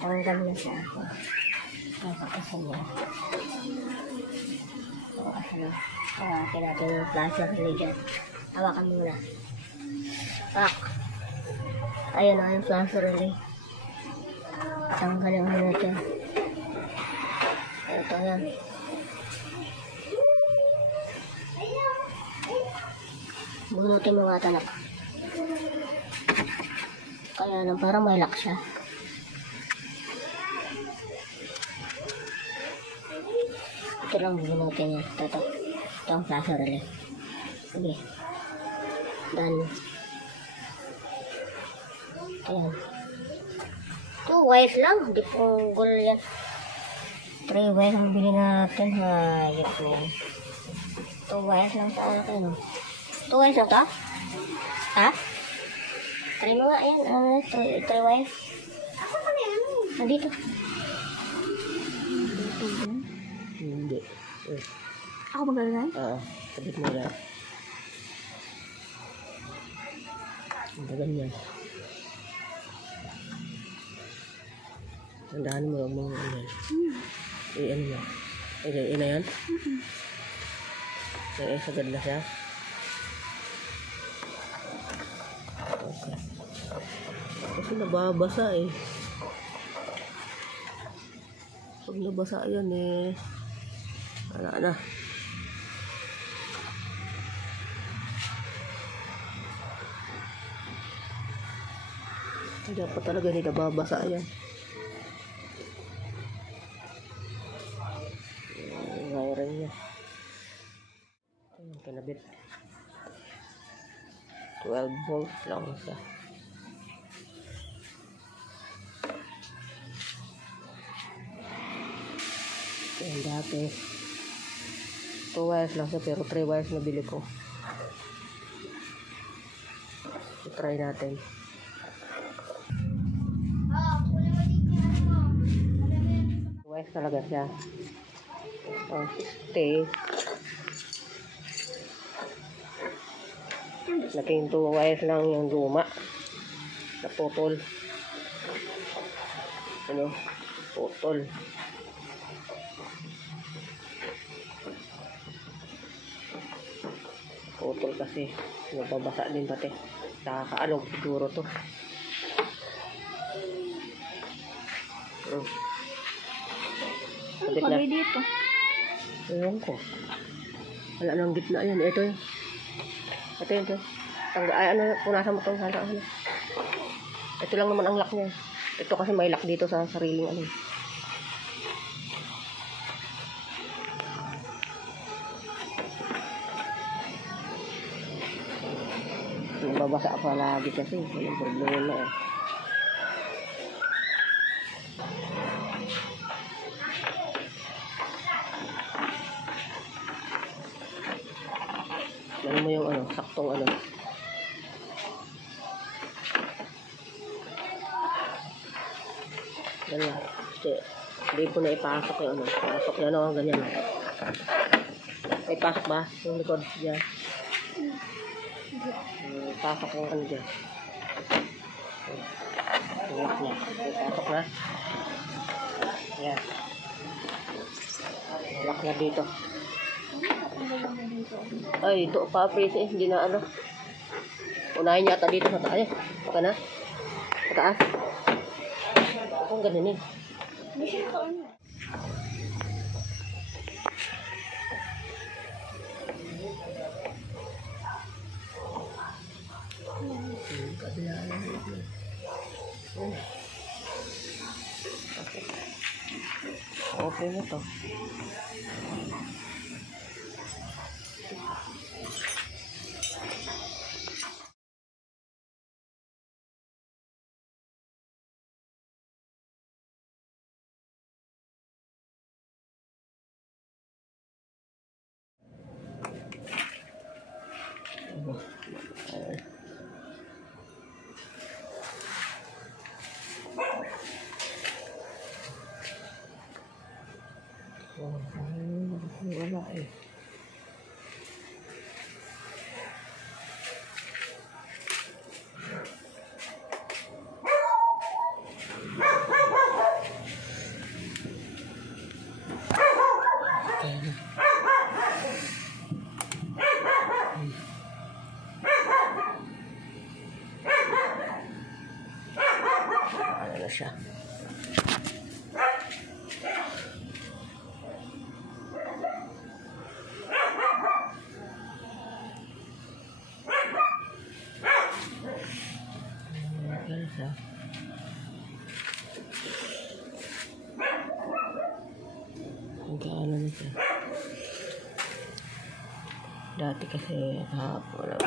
Tanggal na siya. Napakasan niya. Hawakin natin yung plasma relay dyan. Hawakan muna. Ayun na yung plasma relay. Tanggalin muna dyan. Ito yan. Bunutin mo nga tanak. Kaya lang parang may lock siya. Ito lang bunutin niya. Ito ang plasma relay. Sige. Done. Ayan. 2 wires lang. Hindi pong gulo yan. 3 wires ang bili natin. Hayop na yan. 2 wires lang sa akin. 2 wires lang to? Ha? 3 mo nga. Ayan. 3 wires. Ako pa na yan. Nandito. Hindi. Ako magagalay? Oo. Sabit mo lang. Ang ganyan. Tandaan mo ang mga ano. Ano yan? Ina yan? Sagad na siya. Okay. Kasi nababasa eh. Pag nabasa yan eh. Wala na. Dapat talaga hindi nababasa yan. Wiring niya. Ayan, kinabit. 12 volts lang siya. Ayan, dati 2 wires lang siya pero 3 wires na bili ko. I-try natin. Wires talaga siya. 60. Naging 2 wires lang yung luma. Naputol. Ano? Putol. Putol kasi. Nababasa din pati. Nakakaalog siguro to. Sabit na. Dito. Ewan ko. Wala nang gitna yan. Ito yun. Ito yun. Ano, punasan mo itong hala. Ito lang naman ang lock niya. Ito kasi may lock dito sa sariling ano. Nababasa pa lagi kasi. Walang problema eh. Ano mo yung ano, saktong ano. Ganyan. Kasi, hindi po na ipasok yung ano. Pasok yan o, ganyan. May pasok ba? Yung likod dyan. Pasok yung ano dyan. Lock niya. May pasok na. Yan. Lock na dito. Ay, ito pa presi, hindi na ano. Unahin yata dito sa taas. Baka na. Sa taas. Kung ganun eh. Okay na to. Wala eh. Ano na siya? Ano siya? Magkaano na siya? Dati kasi hapon lang.